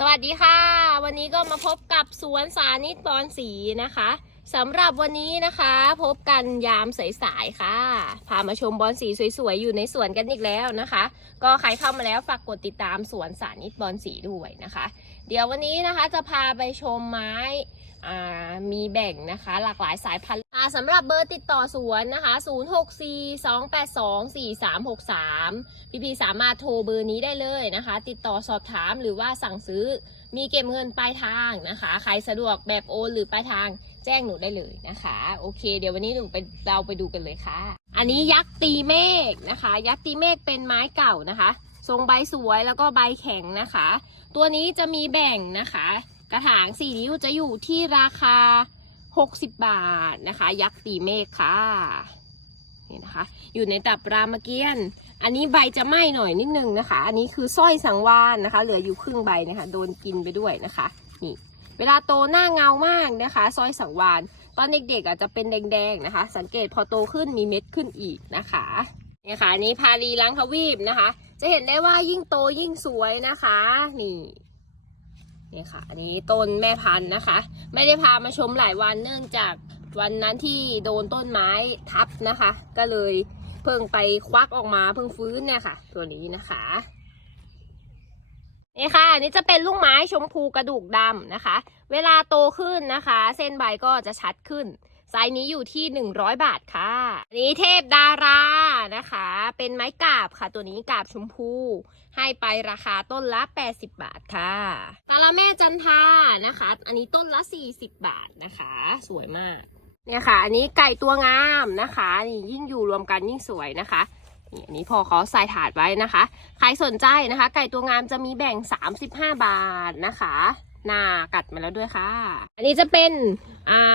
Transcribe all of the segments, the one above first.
สวัสดีค่ะ วันนี้ก็มาพบกับสวนสานิตบอนสีนะคะสำหรับวันนี้นะคะ พบกันยามสายๆค่ะ พามาชมบอนสีสวยๆ อยู่ในสวนกันอีกแล้วนะคะ ก็ใครเข้ามาแล้วฝากกดติดตามสวนสานิตบอลสีด้วยนะคะ เดี๋ยววันนี้นะคะจะพาไปชมไม้ มีแบ่งนะคะหลากหลายสายพันธุ์สำหรับเบอร์ติดต่อสวนนะคะ 0642824363พี่พีสามารถโทรเบอร์นี้ได้เลยนะคะ ติดต่อสอบถามหรือว่าสั่งซื้อมีเก็บเงินปลายทางนะคะ ใครสะดวกแบบโอนหรือปลายทางแจ้งหนูได้เลยนะคะ โอเค เดี๋ยววันนี้หนูไปเราไปดูกันเลยค่ะ อันนี้ยักษ์ตีเมฆนะคะ ยักษ์ตีเมฆเป็นไม้เก่านะคะ ทรงใบสวยแล้วก็ใบแข็งนะคะ ตัวนี้จะมีแบ่งนะคะ กระถางสี่นิ้วจะอยู่ที่ราคา 60 บาทนะคะ ยักษ์ตีเมฆค่ะนี่นะคะ อยู่ในตับรามเกียรติ์อันนี้ใบจะไหม้หน่อยนิดนึงนะคะ อันนี้คือสร้อยสังวานนะคะ เหลืออยู่ครึ่งใบนะคะ โดนกินไปด้วยนะคะ นี่ เวลาโตหน้าเงามากนะคะสร้อยสังวาน ตอนเด็กๆอาจจะเป็นแดงๆนะคะ สังเกตพอโตขึ้นมีเม็ดขึ้นอีกนะคะนี่ค่ะนนี้พาลีล้างทวีปนะคะ จะเห็นได้ว่ายิ่งโตยิ่งสวยนะคะ นี่ นี่ค่ะ อันนี้ต้นแม่พันธุ์นะคะ ไม่ได้พามาชมหลายวันเนื่องจากวันนั้นที่โดนต้นไม้ทับนะคะ ก็เลยเพิ่งไปควักออกมาเพิ่งฟื้นเนี่ยค่ะ ตัวนี้นะคะนี่ค่ะอันนี้จะเป็นลูกไม้ชมพูกระดูกดำนะคะ เวลาโตขึ้นนะคะ เส้นใบก็จะชัดขึ้นไซส์นี้อยู่ที่ 100 บาทค่ะอันนี้เทพดารานะคะ เป็นไม้กาบค่ะ ตัวนี้กาบชมพู ให้ไปราคาต้นละ 80 บาทค่ะตาละแม่จันทานะคะ อันนี้ต้นละ 40 บาทนะคะ สวยมาก เนี่ยค่ะ อันนี้ไก่ตัวงามนะคะนี่ยิ่งอยู่รวมกันยิ่งสวยนะคะนี่อันนี้พอเขาใส่ถาดไว้นะคะ ใครสนใจนะคะ ไก่ตัวงามจะมีแบ่ง 35 บาทนะคะหน้ากัดมาแล้วด้วยค่ะ อันนี้จะเป็น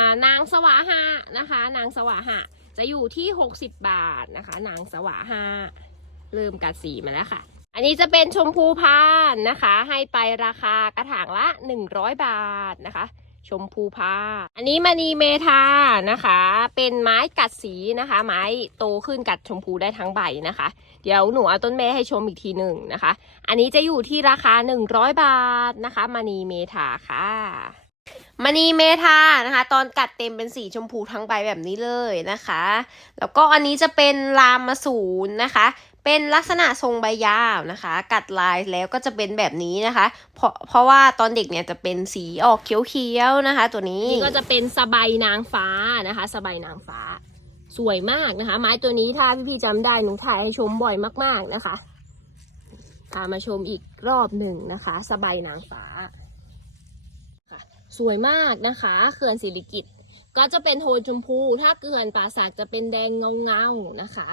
านางสวาหะนะคะ นางสวาหะจะอยู่ที่ 60 บาทนะคะ นางสวาหะเริ่มกัดสีมาแล้วค่ะ อันนี้จะเป็นชมพูพานนะคะ ให้ไปราคากระถางละ100บาทนะคะ ชมพูพาอันนี้มณีเมทานะคะ เป็นไม้กัดสีนะคะ ไม้โตขึ้นกัดชมพูได้ทั้งใบนะคะ เดี๋ยวหนูเอาต้นแม่ให้ชมอีกทีหนึ่งนะคะ อันนี้จะอยู่ที่ราคา100บาทนะคะมณีเมทาค่ะมณีเมทานะคะ ตอนกัดเต็มเป็นสีชมพูทั้งใบแบบนี้เลยนะคะ แล้วก็อันนี้จะเป็นรามมาสูนนะคะ เป็นลักษณะทรงใบยาวนะคะ กัดลายแล้วก็จะเป็นแบบนี้นะคะ เพราะเพราะว่าตอนเด็กเนี่ยจะเป็นสีออกเขียวๆนะคะ ตัวนี้นี่ก็จะเป็นสบายนางฟ้านะคะสบายนางฟ้า สวยมากนะคะ ไม้ตัวนี้ถ้าพี่ๆจำได้หนูถ่ายให้ชมบ่อยมากๆนะคะพามาชมอีกรอบหนึ่งนะคะสบายนางฟ้าค่ะสวยมากนะคะเขื่อนสิริกิตก็จะเป็นโทนชมพู ถ้าเขื่อนป่าสักจะเป็นแดงเงาๆนะคะ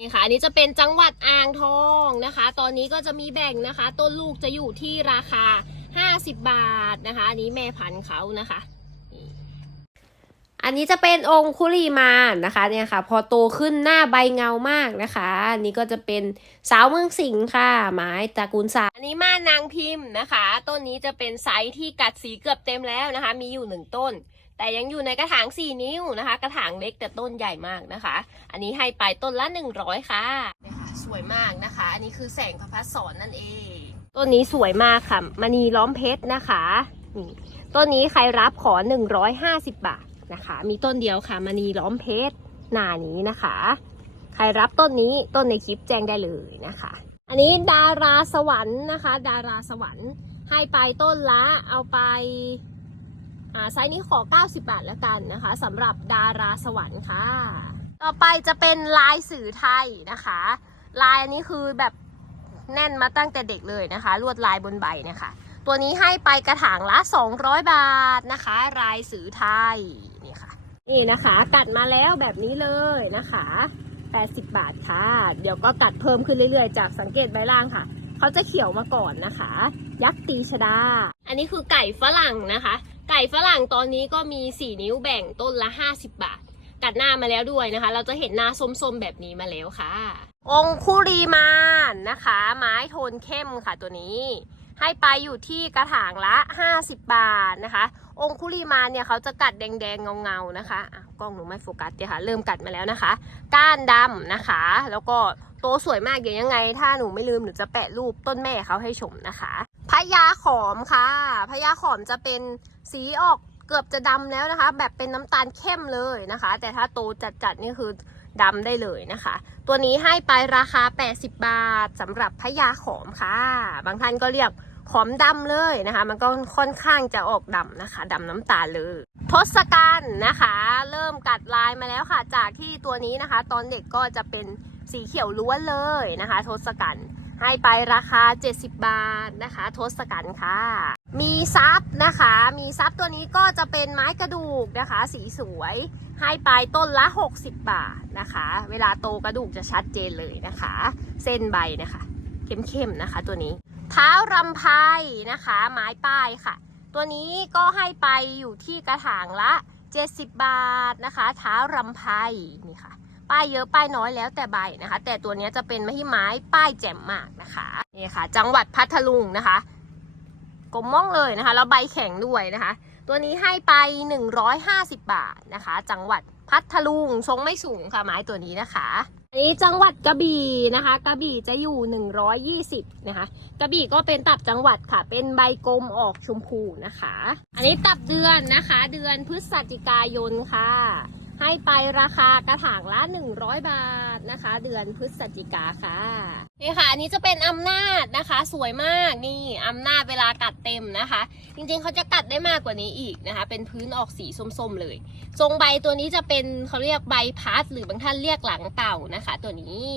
นี่ค่ะอันนี้จะเป็นจังหวัดอ่างทองนะคะ ตอนนี้ก็จะมีแบ่งนะคะ ต้นลูกจะอยู่ที่ราคา 50 บาทนะคะ อันนี้แม่พันธุ์เขานะคะอันนี้จะเป็นองคุลีมานนะคะเนี่ยค่ะ พอโตขึ้นหน้าใบเงามากนะคะอันนี้ก็จะเป็นสาวเมืองสิงห์ค่ะ ไม้ตระกูลสาอันนี้ม่านนางพิมพ์นะคะ ต้นนี้จะเป็นไซส์ที่กัดสีเกือบเต็มแล้วนะคะ มีอยู่หนึ่งต้น แต่ยังอยู่ในกระถาง 4 นิ้วนะคะ กระถางเล็กแต่ต้นใหญ่มากนะคะ อันนี้ให้ไปต้นละ 100 ค่ะนี่ค่ะ สวยมากนะคะ อันนี้คือแสงพระพัดสอนนั่นเอง ต้นนี้สวยมากค่ะมณีล้อมเพชรนะคะนี่ต้นนี้ใครรับขอ 150 บาทนะคะ มีต้นเดียวค่ะมณีล้อมเพชรหน้านี้นะคะ ใครรับต้นนี้ต้นในคลิปแจ้งได้เลยนะคะ อันนี้ดาราสวรรค์นะคะ ดาราสวรรค์ให้ไปต้นละเอาไป ไซส์นี้ขอ 90 บาทแล้วกันนะคะสำหรับดาราสวรรค์ค่ะ ต่อไปจะเป็นลายสื่อไทยนะคะ ลายอันนี้คือแบบแน่นมาตั้งแต่เด็กเลยนะคะ ลวดลายบนใบนะคะ ตัวนี้ให้ไปกระถางละ 200 บาทนะคะ ลายสื่อไทยนี่ค่ะนี่นะคะกัดมาแล้วแบบนี้เลยนะคะ 80 บาทค่ะ เดี๋ยวก็กัดเพิ่มขึ้นเรื่อยๆ จากสังเกตใบล่างค่ะ เขาจะเขียวมาก่อนนะคะ ยักษ์ตีชดา อันนี้คือไก่ฝรั่งนะคะ ไก่ฝรั่งตอนนี้ก็มี 4 นิ้วแบ่งต้นละ 50 บาท กัดหน้ามาแล้วด้วยนะคะ เราจะเห็นหน้าส้มๆแบบนี้มาแล้วค่ะ องคุรีมานนะคะ ไม้โทนเข้มค่ะตัวนี้ ให้ไปอยู่ที่กระถางละ 50 บาทนะคะ องคุลีมานเนี่ยเขาจะกัดแดงๆเงาๆนะคะะกล้องหนูไม่โฟกัสเดี๋ยวค่ะ เริ่มกัดมาแล้วนะคะ ก้านดำนะคะ แล้วก็โตสวยมากเดี๋ยวยังไง ถ้าหนูไม่ลืมหนูจะแปะรูปต้นแม่เขาให้ชมนะคะ พญาขอมค่ะพญาขอมจะเป็นสีออกเกือบจะดำแล้วนะคะ แบบเป็นน้ำตาลเข้มเลยนะคะ แต่ถ้าโตจัดๆนี่คือดำได้เลยนะคะ ตัวนี้ให้ไปราคา 80 บาทสำหรับพญาขอมค่ะ บางท่านก็เรียกขอมดำเลยนะคะ มันก็ค่อนข้างจะออกดำนะคะดำน้ำตาลเลย ทศกัณฐ์นะคะ เริ่มกัดลายมาแล้วค่ะ จากที่ตัวนี้นะคะ ตอนเด็กก็จะเป็นสีเขียวล้วนเลยนะคะ ทศกัณฐ์ ให้ไปราคา 70 บาทนะคะทศกัณฐ์ค่ะ มีซับนะคะ มีซับตัวนี้ก็จะเป็นไม้กระดูกนะคะ สีสวย ให้ไปต้นละ 60 บาทนะคะ เวลาโตกระดูกจะชัดเจนเลยนะคะ เส้นใบนะคะ เข้มๆนะคะตัวนี้ เท้ารำไพนะคะ ไม้ป้ายค่ะ ตัวนี้ก็ให้ไปอยู่ที่กระถางละ 70 บาทนะคะ เท้ารำไพนี่ค่ะ ป้ายเยอะป้ายน้อยแล้วแต่ใบนะคะ แต่ตัวนี้จะเป็นไม่ที่ไม้ป้ายแจ่มมากนะคะนี่ค่ะ จังหวัดพัทลุงนะคะกลมม่องเลยนะคะแล้วใบแข็งด้วยนะคะ ตัวนี้ให้ไป 150 บาทนะคะ จังหวัดพัทลุงทรงไม่สูงค่ะไม้ตัวนี้นะคะอันนี้จังหวัดกระบี่นะคะกระบี่จะอยู่ 120นะคะกระบี่ก็เป็นตับจังหวัดค่ะ เป็นใบกลมออกชมพูนะคะ อันนี้ตับเดือนนะคะ เดือนพฤศจิกายนค่ะ ให้ไปราคากระถางละ100 บาทนะคะ เดือนพฤศจิกาค่ะนี่ค่ะ อันนี้จะเป็นอำนาจนะคะ สวยมากนี่อำนาจเวลากัดเต็มนะคะ จริงๆเขาจะกัดได้มากกว่านี้อีกนะคะ เป็นพื้นออกสีส้มๆเลย ทรงใบตัวนี้จะเป็นเขาเรียกใบพัดหรือบางท่านเรียกหลังเต่านะคะ ตัวนี้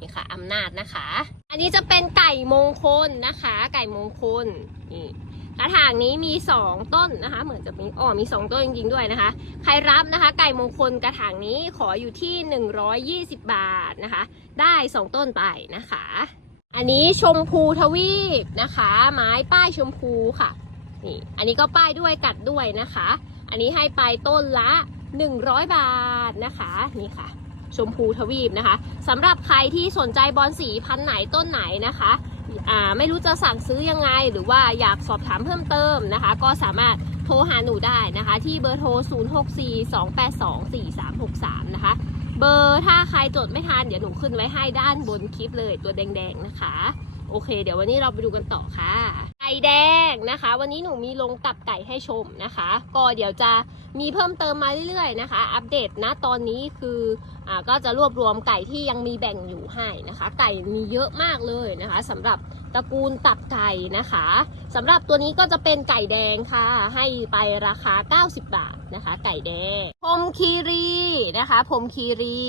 นี่ค่ะอำนาจนะคะ อันนี้จะเป็นไก่มงคลนะคะ ไก่มงคลนี่ กระถางนี้มี 2 ต้นนะคะ เหมือนจะมีอ๋อมี 2 ต้นจริงๆด้วยนะคะ ใครรับนะคะ ไก่มงคลกระถางนี้ขออยู่ที่ 120 บาทนะคะ ได้ 2 ต้นไปนะคะ อันนี้ชมพูทวีปนะคะ ไม้ป้ายชมพูค่ะนี่อันนี้ก็ป้ายด้วยกัดด้วยนะคะ อันนี้ให้ไปต้นละ 100 บาทนะคะนี่ค่ะ ชมพูทวีปนะคะสำหรับใครที่สนใจบอลสีพันไหนต้นไหนนะคะ ไม่รู้จะสั่งซื้อยังไง หรือว่าอยากสอบถามเพิ่มเติมนะคะ ก็สามารถโทรหาหนูได้นะคะ ที่เบอร์โทร 0642824363 นะคะ เบอร์ถ้าใครจดไม่ทันเดี๋ยวหนูขึ้นไว้ให้ด้านบนคลิปเลยตัวแดงๆนะคะ โอเค เดี๋ยววันนี้เราไปดูกันต่อค่ะ ไก่แดงนะคะ วันนี้หนูมีลงตับไก่ให้ชมนะคะ ก็เดี๋ยวจะมีเพิ่มเติมมาเรื่อยๆนะคะ อัปเดตนะตอนนี้คืออ่าก็จะรวบรวมไก่ที่ยังมีแบ่งอยู่ให้นะคะ ไก่มีเยอะมากเลยนะคะสำหรับตระกูลตับไก่นะคะสำหรับตัวนี้ก็จะเป็นไก่แดงค่ะ ให้ไปราคา 90 บาทนะคะ ไก่แดงพรมคีรีนะคะพรมคีรี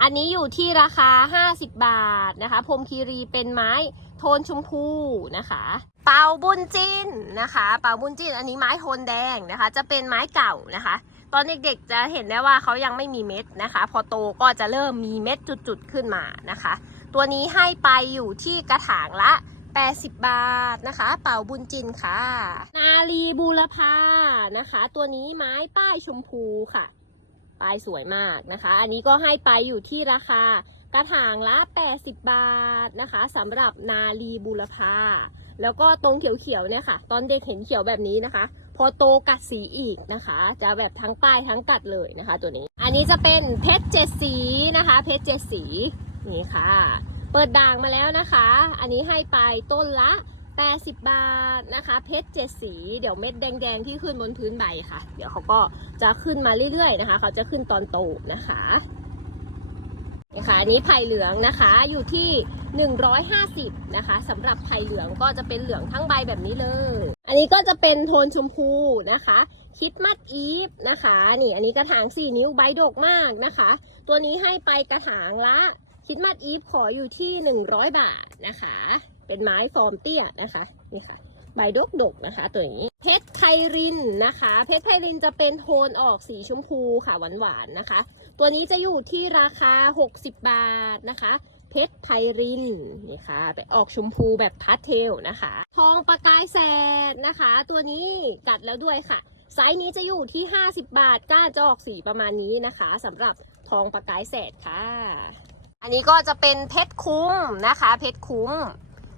อันนี้อยู่ที่ราคา 50 บาทนะคะพรมคีรีเป็นไม้โทนชมพูนะคะ เป่าบุญจินนะคะ เป่าบุญจินอันนี้ไม้โทนแดงนะคะ จะเป็นไม้เก่านะคะ ตอนเด็กๆจะเห็นได้ว่าเขายังไม่มีเม็ดนะคะ พอโตก็จะเริ่มมีเม็ดจุดๆขึ้นมานะคะ ตัวนี้ให้ไปอยู่ที่กระถางละ 80 บาทนะคะ เป่าบุญจินค่ะ นาลีบูรพานะคะ ตัวนี้ไม้ป้ายชมพูค่ะป้ายสวยมากนะคะ อันนี้ก็ให้ไปอยู่ที่ราคากระถางละ 80 บาทนะคะสำหรับนาลีบูรพา แล้วก็ตรงเขียวๆเนี่ยค่ะ ตอนเด็กเห็นเขียวแบบนี้นะคะ พอโตกัดสีอีกนะคะ จะแบบทั้งป้ายทั้งกัดเลยนะคะ ตัวนี้ อันนี้จะเป็นเพชรเจ็ดสีนะคะ เพชรเจ็ดสีนี่ค่ะ เปิดด่างมาแล้วนะคะ อันนี้ให้ไปต้นละ80 บาทนะคะ เพชรเจ็ดสี เดี๋ยวเม็ดแดงๆที่ขึ้นบนพื้นใบค่ะ เดี๋ยวเขาก็จะขึ้นมาเรื่อยๆนะคะ เขาจะขึ้นตอนโตนะคะ นี่ค่ะอันนี้ไผ่เหลืองนะคะอยู่ที่ 150นะคะสำหรับไผ่เหลืองก็จะเป็นเหลืองทั้งใบแบบนี้เลย อันนี้ก็จะเป็นโทนชมพูนะคะคิดมัดอีฟนะคะนี่อันนี้กระถาง 4 นิ้วใบดกมากนะคะ ตัวนี้ให้ไปกระถางละคิดมัดอีฟขออยู่ที่ 100 บาทนะคะ เป็นไม้ฟอร์มเตี้ยนะคะนี่ค่ะใบดกดกนะคะ ตัวนี้เพชรไพรินนะคะ เพชรไพรินจะเป็นโทนออกสีชมพูค่ะหวานๆนะคะ ตัวนี้จะอยู่ที่ราคา 60 บาทนะคะ เพชรไพรินนี่ค่ะ ไปออกชมพูแบบพาสเทลนะคะ ทองประกายแสดนะคะ ตัวนี้กัดแล้วด้วยค่ะไซส์นี้จะอยู่ที่ 50 บาทก้าจะออกสีประมาณนี้นะคะสำหรับทองประกายแสดค่ะ อันนี้ก็จะเป็นเพชรคุ้มนะคะ เพชรคุ้ม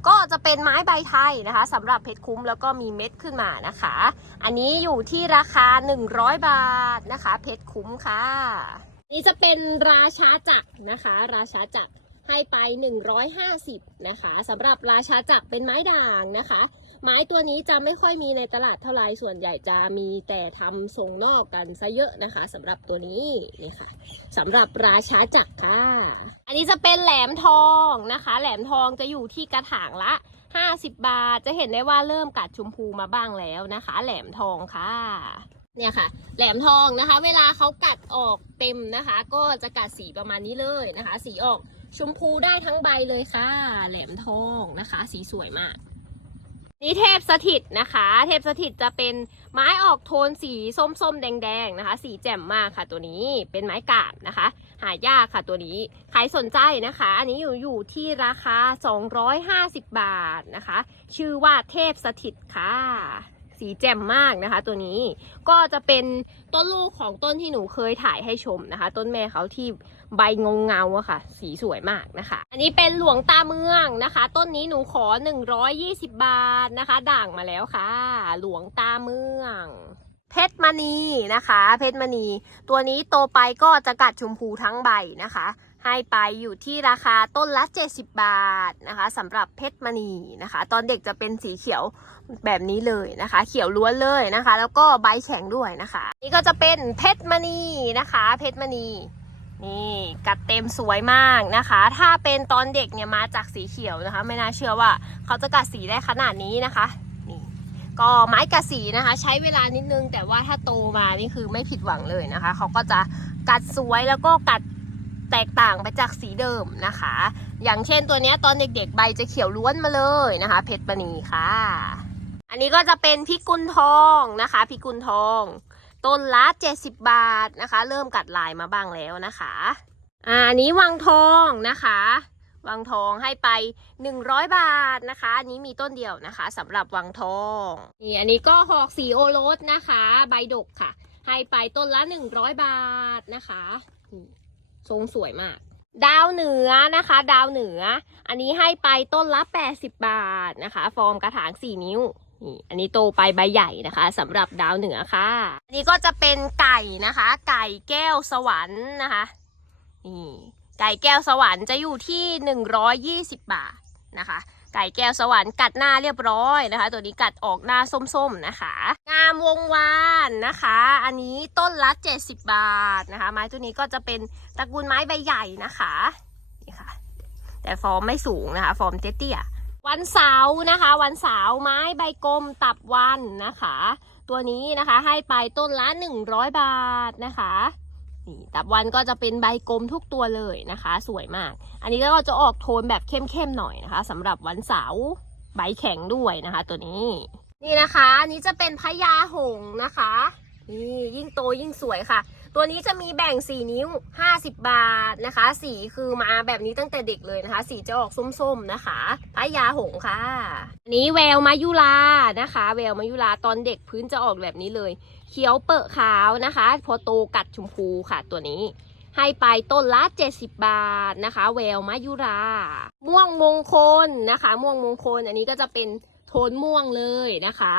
ก็จะเป็นไม้ใบไทยนะคะสำหรับเพชรคุ้มแล้วก็มีเม็ดขึ้นมานะคะ อันนี้อยู่ที่ราคา 100 บาทนะคะ เพชรคุ้มค่ะ นี่จะเป็นราชาจักรนะคะ ราชาจักรให้ไป 150 นะคะสำหรับราชาจักรเป็นไม้ด่างนะคะ ไม้ตัวนี้จะไม่ค่อยมีในตลาดเท่าไหร่ส่วนใหญ่จะมีแต่ทำทรงนอกกันซะเยอะนะคะสำหรับตัวนี้นี่ค่ะสำหรับราชาจักรค่ะ อันนี้จะเป็นแหลมทองนะคะ แหลมทองจะอยู่ที่กระถางละ 50 บาท จะเห็นได้ว่าเริ่มกัดชมพูมาบ้างแล้วนะคะ แหลมทองค่ะ เนี่ยค่ะ แหลมทองนะคะ เวลาเขากัดออกเต็มนะคะ ก็จะกัดสีประมาณนี้เลยนะคะ สีออกชมพูได้ทั้งใบเลยค่ะ แหลมทองนะคะ สีสวยมากนี่เทพสถิตนะคะ เทพสถิตจะเป็นไม้ออกโทนสีส้มๆ แดงๆนะคะ สีแจ่มมากค่ะตัวนี้เป็นไม้กาบนะคะ หายากค่ะตัวนี้ใครสนใจนะคะ อันนี้อยู่อยู่ที่ราคา 250 บาทนะคะ ชื่อว่าเทพสถิตค่ะ สีแจ่มมากนะคะ ตัวนี้ก็จะเป็นต้นลูกของต้นที่หนูเคยถ่ายให้ชมนะคะ ต้นแม่เขาที่ใบงงเงาอะค่ะ สีสวยมากนะคะ อันนี้เป็นหลวงตาเมืองนะคะ ต้นนี้หนูขอ 120 บาทนะคะ ด่างมาแล้วค่ะ หลวงตาเมืองเพชรมณีนะคะ เพชรมณี ตัวนี้โตไปก็จะกัดชมพูทั้งใบนะคะ ให้ไปอยู่ที่ราคาต้นละ 70 บาทนะคะสำหรับเพชรมณีนะคะ ตอนเด็กจะเป็นสีเขียวแบบนี้เลยนะคะ เขียวล้วนเลยนะคะ แล้วก็ใบแข็งด้วยนะคะ นี่ก็จะเป็นเพชรมณีนะคะ เพชรมณีนี่กัดเต็มสวยมากนะคะ ถ้าเป็นตอนเด็กเนี่ยมาจากสีเขียวนะคะ ไม่น่าเชื่อว่าเขาจะกัดสีได้ขนาดนี้นะคะนี่ก็ไม้กัดสีนะคะ ใช้เวลานิดนึง แต่ว่าถ้าโตมานี่คือไม่ผิดหวังเลยนะคะ เขาก็จะกัดสวยแล้วก็กัด แตกต่างไปจากสีเดิมนะคะ อย่างเช่นตัวนี้ตอนเด็กๆ ใบจะเขียวล้วนมาเลยนะคะ เพชรมณีค่ะ อันนี้ก็จะเป็นพิกุลทองนะคะพิกุลทอง ต้นละ 70 บาทนะคะ เริ่มกัดลายมาบ้างแล้วนะคะอันนี้วังทองนะคะวังทองให้ไป 100 บาทนะคะ อันนี้มีต้นเดียวนะคะสำหรับวังทองนี่อันนี้ก็หอกสีโอรสนะคะ ใบดกค่ะ ให้ไปต้นละ 100 บาทนะคะ ทรงสวยมาก ดาวเหนือนะคะ ดาวเหนือ อันนี้ให้ไปต้นละ 80 บาทนะคะ ฟอร์มกระถาง 4 นิ้วนี่อันนี้โตไปใบใหญ่นะคะสำหรับดาวเหนือค่ะ อันนี้ก็จะเป็นไก่นะคะ ไก่แก้วสวรรค์นะคะนี่ไก่แก้วสวรรค์จะอยู่ที่ 120 บาทนะคะ ไก่แก้วสวรรค์กัดหน้าเรียบร้อยนะคะ ตัวนี้กัดออกหน้าส้มๆนะคะ งามวงวานนะคะ อันนี้ต้นละ 70 บาทนะคะ ไม้ตัวนี้ก็จะเป็นตระกูลไม้ใบใหญ่นะคะนี่ค่ะ แต่ฟอร์มไม่สูงนะคะ ฟอร์มเตี้ยๆวันเสาร์นะคะ วันเสาร์ไม้ใบกลมตับวันนะคะ ตัวนี้นะคะให้ไปต้นละ 100 บาทนะคะ นี่ตับวันก็จะเป็นใบกลมทุกตัวเลยนะคะ สวยมาก อันนี้ก็จะออกโทนแบบเข้มๆหน่อยนะคะสำหรับวันเสาร์ใบแข็งด้วยนะคะ ตัวนี้ นี่นะคะ อันนี้จะเป็นพญาหงนะคะ นี่ยิ่งโตยิ่งสวยค่ะ ตัวนี้จะมีแบ่ง 4 นิ้ว 50 บาทนะคะ สีคือมาแบบนี้ตั้งแต่เด็กเลยนะคะ สีจะออกส้มๆนะคะพญาหงส์ค่ะอันนี้แววมายุรานะคะ แววมายุราตอนเด็กพื้นจะออกแบบนี้เลย เขียวเปอะขาวนะคะ พอโตกัดชมพูค่ะตัวนี้ให้ไปต้นละ 70 บาทนะคะ แววมายุรา ม่วงมงคลนะคะ ม่วงมงคล อันนี้ก็จะเป็นโทนม่วงเลยนะคะ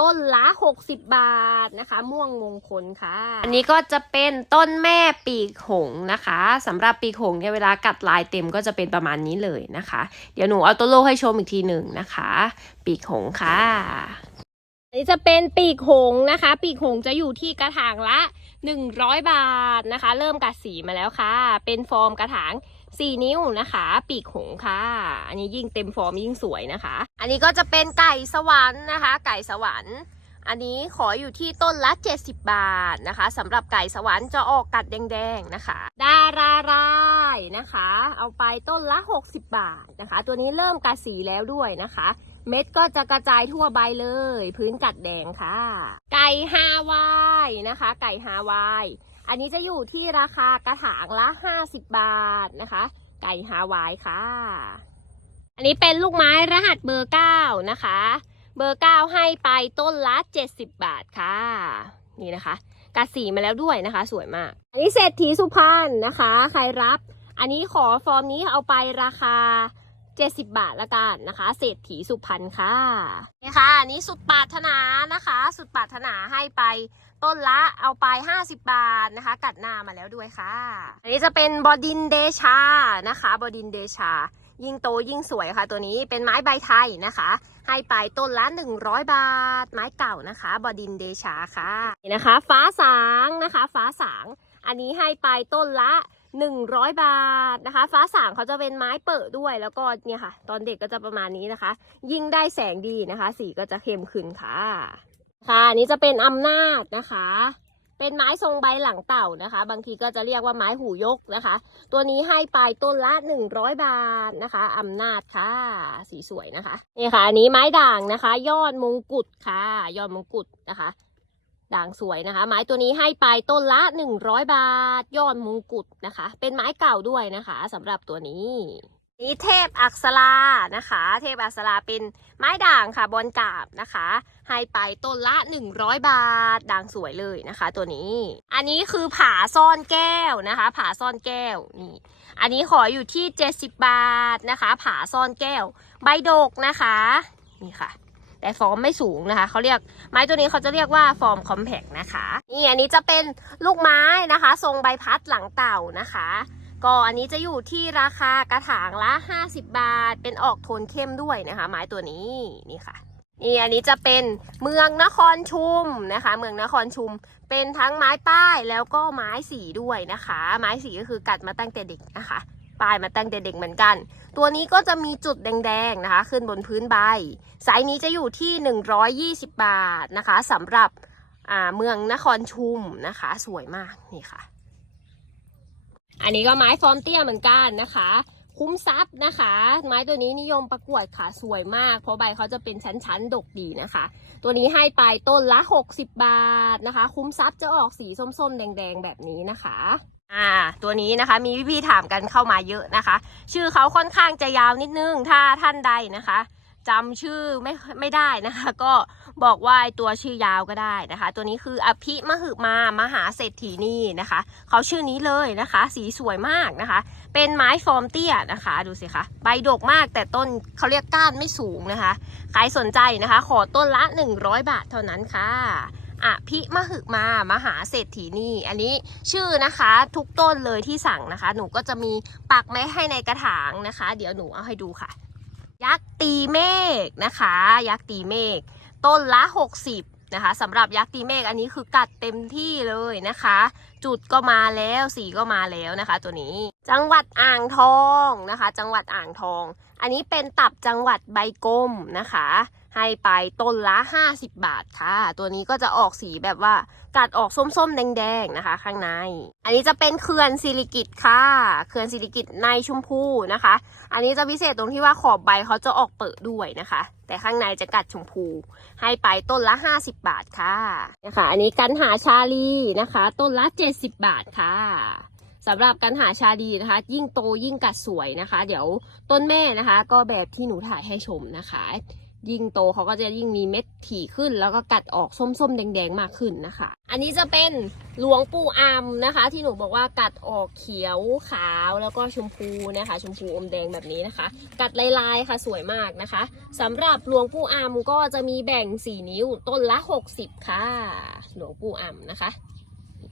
ต้นละ 60 บาทนะคะ ม่วงมงคลค่ะ อันนี้ก็จะเป็นต้นแม่ปีกหงส์นะคะสำหรับปีกหงส์เนี่ยเวลากัดลายเต็มก็จะเป็นประมาณนี้เลยนะคะ เดี๋ยวหนูเอาตัวโลกให้ชมอีกทีหนึ่งนะคะ ปีกหงส์ค่ะอันนี้จะเป็นปีกหงส์นะคะ ปีกหงส์จะอยู่ที่กระถางละ 100 บาทนะคะ เริ่มกัดสีมาแล้วค่ะ เป็นฟอร์มกระถาง 4นิ้วนะคะ ปีกหงค่ะ อันนี้ยิ่งเต็มฟอร์มยิ่งสวยนะคะ อันนี้ก็จะเป็นไก่สวรรค์นะคะ ไก่สวรรค์ อันนี้ขออยู่ที่ต้นละ 70 บาทนะคะสำหรับไก่สวรรค์จะออกกัดแดงๆนะคะ ดารารายนะคะ เอาไปต้นละ 60 บาทนะคะ ตัวนี้เริ่มกัดสีแล้วด้วยนะคะ เม็ดก็จะกระจายทั่วใบเลย พื้นกัดแดงค่ะ ไก่ฮาวายนะคะ ไก่ฮาวาย อันนี้จะอยู่ที่ราคากระถางละ 50 บาทนะคะ ไก่ฮาวายค่ะ อันนี้เป็นลูกไม้รหัสเบอร์ 9 นะคะ เบอร์ 9 ให้ไปต้นละ 70 บาทค่ะ นี่นะคะกัดสีมาแล้วด้วยนะคะ สวยมาก อันนี้เศรษฐีสุพรรณนะคะ ใครรับ อันนี้ขอฟอร์มนี้เอาไปราคา 70 บาทละกันนะคะ เศรษฐีสุพรรณค่ะนี่ค่ะอันนี้สุดปรารถนานะคะ สุดปรารถนาให้ไป ต้นละเอาไป 50 บาทนะคะ กัดหน้ามาแล้วด้วยค่ะ อันนี้จะเป็นบอดินเดชานะคะ บอดินเดชา ยิ่งโตยิ่งสวยค่ะ ตัวนี้เป็นไม้ใบไทยนะคะ ให้ไปต้นละ 100 บาท ไม้เก่านะคะ บอดินเดชาค่ะนี่นะคะ ฟ้าสางนะคะ ฟ้าสาง อันนี้ให้ไปต้นละ100 บาทนะคะ ฟ้าสางเขาจะเป็นไม้เปิดด้วยแล้วก็เนี่ยค่ะ ตอนเด็กก็จะประมาณนี้นะคะ ยิ่งได้แสงดีนะคะ สีก็จะเข้มขึ้นค่ะ ค่ะอันนี้จะเป็นอำนาจนะคะ เป็นไม้ทรงใบหลังเต่านะคะ บางทีก็จะเรียกว่าไม้หูยกนะคะ ตัวนี้ให้ไปต้นละ 100 บาทนะคะอำนาจค่ะ สีสวยนะคะนี่ค่ะอันนี้ไม้ด่างนะคะ ยอดมงกุฎค่ะ ยอดมงกุฎนะคะ ด่างสวยนะคะ ไม้ตัวนี้ให้ไปต้นละ 100 บาท ยอดมงกุฎนะคะ เป็นไม้เก่าด้วยนะคะสำหรับตัวนี้ นี่เทพอักษรานะคะ เทพอักษราเป็นไม้ด่างค่ะบอลกาบนะคะ ให้ไปต้นละ 100 บาท ด่างสวยเลยนะคะ ตัวนี้ อันนี้คือผาซ่อนแก้วนะคะ ผาซ่อนแก้วนี่ อันนี้ขออยู่ที่ 70 บาทนะคะ ผาซ่อนแก้ว ใบดกนะคะนี่ค่ะ แต่ฟอร์มไม่สูงนะคะเขาเรียกไม้ตัวนี้เขาจะเรียกว่าฟอร์มคอมแพกนะคะนี่อันนี้จะเป็นลูกไม้นะคะ ทรงใบพัดหลังเต่านะคะ ก็อันนี้จะอยู่ที่ราคากระถางละ 50 บาท เป็นออกโทนเข้มด้วยนะคะ ไม้ตัวนี้นี่ค่ะนี่อันนี้จะเป็นเมืองนครชุมนะคะ เมืองนครชุมเป็นทั้งไม้ป้ายแล้วก็ไม้สีด้วยนะคะ ไม้สีก็คือกัดมาตั้งแต่เด็กนะคะป้ายมาตั้งแต่เด็กเหมือนกัน ตัวนี้ก็จะมีจุดแดงๆนะคะ ขึ้นบนพื้นใบไซส์นี้จะอยู่ที่ 120 บาทนะคะสำหรับอ่าเมืองนครชุมนะคะ สวยมากนี่ค่ะ อันนี้ก็ไม้ฟอร์มเตี้ยเหมือนกันนะคะ คุ้มทรัพย์นะคะ ไม้ตัวนี้นิยมประกวดค่ะสวยมาก เพราะใบเขาจะเป็นชั้นๆ ดกดีนะคะ ตัวนี้ให้ไปต้นละ 60 บาทนะคะ คุ้มทรัพย์จะออกสีส้มๆ แดงๆ แบบนี้นะคะอ่าตัวนี้นะคะมีพี่ๆถามกันเข้ามาเยอะนะคะ ชื่อเขาค่อนข้างจะยาวนิดนึงถ้าท่านใดนะคะ จำชื่อไม่ไม่ได้นะคะ ก็บอกว่าไอตัวชื่อยาวก็ได้นะคะ ตัวนี้คืออภิมหึมามหาเศรษฐีนี่นะคะ เขาชื่อนี้เลยนะคะ สีสวยมากนะคะ เป็นไม้ฟอร์มเตี้ยนะคะ ดูสิคะใบดกมากแต่ต้นเขาเรียกก้านไม่สูงนะคะ ใครสนใจนะคะ ขอต้นละ 100 บาทเท่านั้นค่ะอภิมหึมามหาเศรษฐีนี่ อันนี้ชื่อนะคะทุกต้นเลยที่สั่งนะคะ หนูก็จะมีปักไม้ให้ในกระถางนะคะ เดี๋ยวหนูเอาให้ดูค่ะ ยักษ์ตีเมฆนะคะ ยักษ์ตีเมฆต้นละ 60นะคะสำหรับยักษ์ตีเมฆอันนี้คือกัดเต็มที่เลยนะคะ จุดก็มาแล้วสีก็มาแล้วนะคะ ตัวนี้ จังหวัดอ่างทองนะคะ จังหวัดอ่างทอง อันนี้เป็นตับจังหวัดใบกลมนะคะ ให้ไปต้นละ 50 บาทค่ะ ตัวนี้ก็จะออกสีแบบว่ากัดออกส้มๆ แดงๆนะคะ ข้างใน อันนี้จะเป็นเขื่อนสิริกิตค่ะเขื่อนสิริกิตในชมพูนะคะ อันนี้จะพิเศษตรงที่ว่าขอบใบเขาจะออกเปิดด้วยนะคะ แต่ข้างในจะกัดชมพู ให้ไปต้นละ 50 บาทค่ะนะคะอันนี้กันหาชาลีนะคะ ต้นละ 70 บาทค่ะสำหรับกันหาชาลีนะคะ ยิ่งโตยิ่งกัดสวยนะคะ เดี๋ยวต้นแม่นะคะ ก็แบบที่หนูถ่ายให้ชมนะคะ ยิ่งโตเขาก็จะยิ่งมีเม็ดถี่ขึ้น แล้วก็กัดออกส้มๆ แดงๆ มากขึ้นนะคะ อันนี้จะเป็นหลวงปู่อามนะคะ ที่หนูบอกว่ากัดออกเขียวขาวแล้วก็ชมพูนะคะ ชมพูอมแดงแบบนี้นะคะ กัดลายๆค่ะสวยมากนะคะสำหรับหลวงปู่อามก็จะมีแบ่ง 4 นิ้วต้นละ 60 ค่ะ หลวงปู่อามนะคะ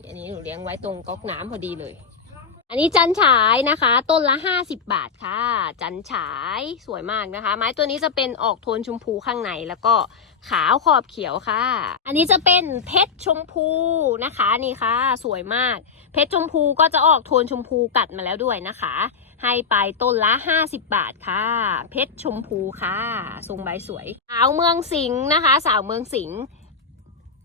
อันนี้หนูเลี้ยงไว้ตรงก๊อกน้ำพอดีเลย อันนี้จันฉายนะคะ ต้นละ 50 บาทค่ะ จันฉายสวยมากนะคะ ไม้ตัวนี้จะเป็นออกโทนชมพูข้างในแล้วก็ขาวขอบเขียวค่ะ อันนี้จะเป็นเพชรชมพูนะคะนี่ค่ะ สวยมาก เพชรชมพูก็จะออกโทนชมพูกัดมาแล้วด้วยนะคะ ให้ไปต้นละ 50 บาทค่ะ เพชรชมพูค่ะทรงใบสวย สาวเมืองสิงห์นะคะ สาวเมืองสิงห์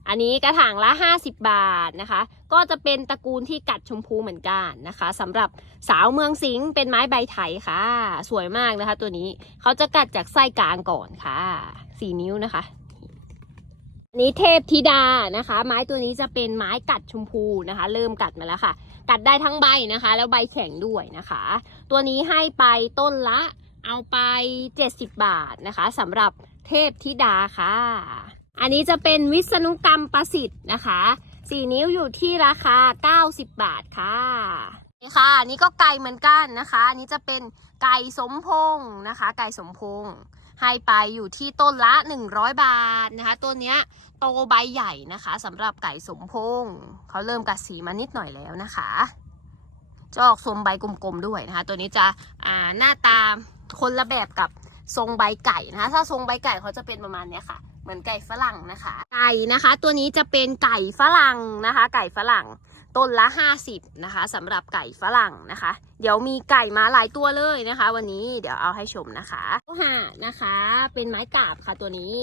อันนี้กระถางละ 50 บาทนะคะ ก็จะเป็นตระกูลที่กัดชมพูเหมือนกันนะคะสำหรับสาวเมืองสิงห์เป็นไม้ใบไถค่ะ สวยมากนะคะ ตัวนี้เขาจะกัดจากไส้กลางก่อนค่ะสี่นิ้วนะคะอันนี้เทพธิดานะคะ ไม้ตัวนี้จะเป็นไม้กัดชมพูนะคะ เริ่มกัดมาแล้วค่ะ กัดได้ทั้งใบนะคะ แล้วใบแข็งด้วยนะคะ ตัวนี้ให้ไปต้นละเอาไป 70 บาทนะคะสำหรับเทพธิดาค่ะ อันนี้จะเป็นวิษณุกรรมประสิทธิ์นะคะ4นิ้วอยู่ที่ราคา 90 บาทค่ะนี่ค่ะอันนี้ก็ไก่เหมือนกันนะคะ อันนี้จะเป็นไก่สมพงษ์นะคะ ไก่สมพงษ์ให้ไปอยู่ที่ต้นละ 100 บาทนะคะต้นเนี้ยโตใบใหญ่นะคะสำหรับไก่สมพงษ์เขาเริ่มกัดสีมานิดหน่อยแล้วนะคะจะออกทรงใบกลมๆด้วยนะคะ ตัวนี้จะอ่าหน้าตาคนละแบบกับทรงใบไก่นะคะ ถ้าทรงใบไก่เขาจะเป็นประมาณนี้ค่ะ เหมือนไก่ฝรั่งนะคะ ไก่นะคะ ตัวนี้จะเป็นไก่ฝรั่งนะคะ ไก่ฝรั่งต้นละ 50นะคะสำหรับไก่ฝรั่งนะคะ เดี๋ยวมีไก่มาหลายตัวเลยนะคะ วันนี้เดี๋ยวเอาให้ชมนะคะหานะคะ เป็นไม้กาบค่ะตัวนี้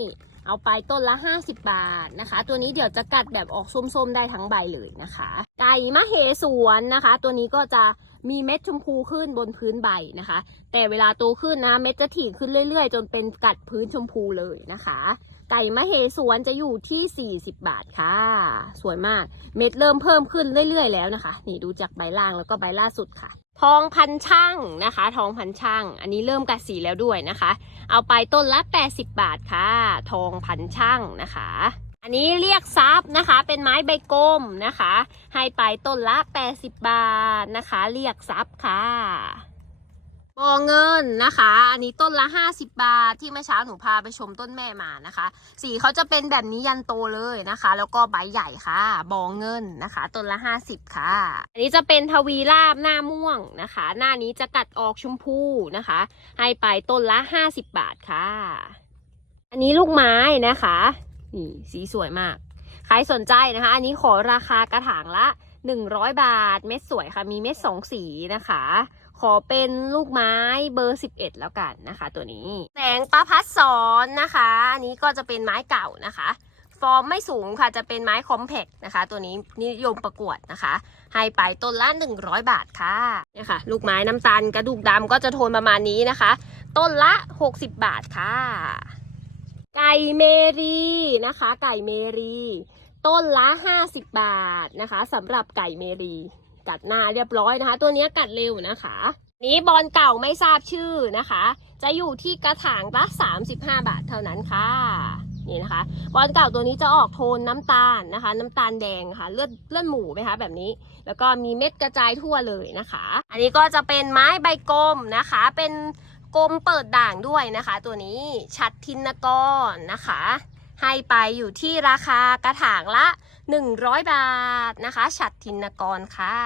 เอาไปต้นละ 50 บาทนะคะ ตัวนี้เดี๋ยวจะกัดแบบออกส้มๆได้ทั้งใบเลยนะคะ ไก่มะเหสวนนะคะ ตัวนี้ก็จะมีเม็ดชมพูขึ้นบนพื้นใบนะคะ แต่เวลาโตขึ้นนะเม็ดจะถี่ขึ้นเรื่อยๆ จนเป็นกัดพื้นชมพูเลยนะคะ ไก่มะเหสวนจะอยู่ที่ 40 บาทค่ะ สวยมาก เม็ดเริ่มเพิ่มขึ้นเรื่อยๆแล้วนะคะ นี่ดูจากใบล่างแล้วก็ใบล่าสุดค่ะ ทองพันช่างนะคะ ทองพันช่าง อันนี้เริ่มกัดสีแล้วด้วยนะคะ เอาไปต้นละ 80 บาทค่ะ ทองพันช่างนะคะ อันนี้เรียกซับนะคะ เป็นไม้ใบกลมนะคะ ให้ไปต้นละ 80 บาทนะคะ เรียกซับค่ะ บอเงินนะคะ อันนี้ต้นละ 50 บาท ที่เมื่อเช้าหนูพาไปชมต้นแม่มานะคะ สีเขาจะเป็นแบบนี้ยันโตเลยนะคะ แล้วก็ใบใหญ่ค่ะ บอเงินนะคะ ต้นละ 50 ค่ะ อันนี้จะเป็นทวีราบหน้าม่วงนะคะ หน้านี้จะกัดออกชมพูนะคะ ให้ไปต้นละ 50 บาทค่ะ อันนี้ลูกไม้นะคะนี่สีสวยมาก ใครสนใจนะคะ อันนี้ขอราคากระถางละ 100 บาท เม็ดสวยค่ะ มีเม็ดสองสีนะคะ ขอเป็นลูกไม้เบอร์ 11 แล้วกันนะคะ ตัวนี้แสงประพัดสอนนะคะ อันนี้ก็จะเป็นไม้เก่านะคะ ฟอร์มไม่สูงค่ะจะเป็นไม้คอมแพกนะคะ ตัวนี้นิยมประกวดนะคะ ให้ไปต้นละ 100 บาทค่ะเนี่ยค่ะ ลูกไม้น้ำตาลกระดูกดำก็จะโทนประมาณนี้นะคะ ต้นละ 60 บาทค่ะ ไก่เมรีนะคะ ไก่เมรี ต้นละ 50 บาทนะคะสำหรับไก่เมรี กัดหน้าเรียบร้อยนะคะ ตัวนี้กัดเร็วนะคะ นี้บอลเก่าไม่ทราบชื่อนะคะ จะอยู่ที่กระถางละ35 บาทเท่านั้นค่ะนี่นะคะบอลเก่าตัวนี้จะออกโทนน้ำตาลนะคะ น้ำตาลแดงค่ะเลือดเลือดหมูไหมคะแบบนี้ แล้วก็มีเม็ดกระจายทั่วเลยนะคะ อันนี้ก็จะเป็นไม้ใบกลมนะคะ เป็นกลมเปิดด่างด้วยนะคะ ตัวนี้ชัดทินกรนะคะ ให้ไปอยู่ที่ราคากระถางละ 100 บาทนะคะ ฉัดทินกรค่ะ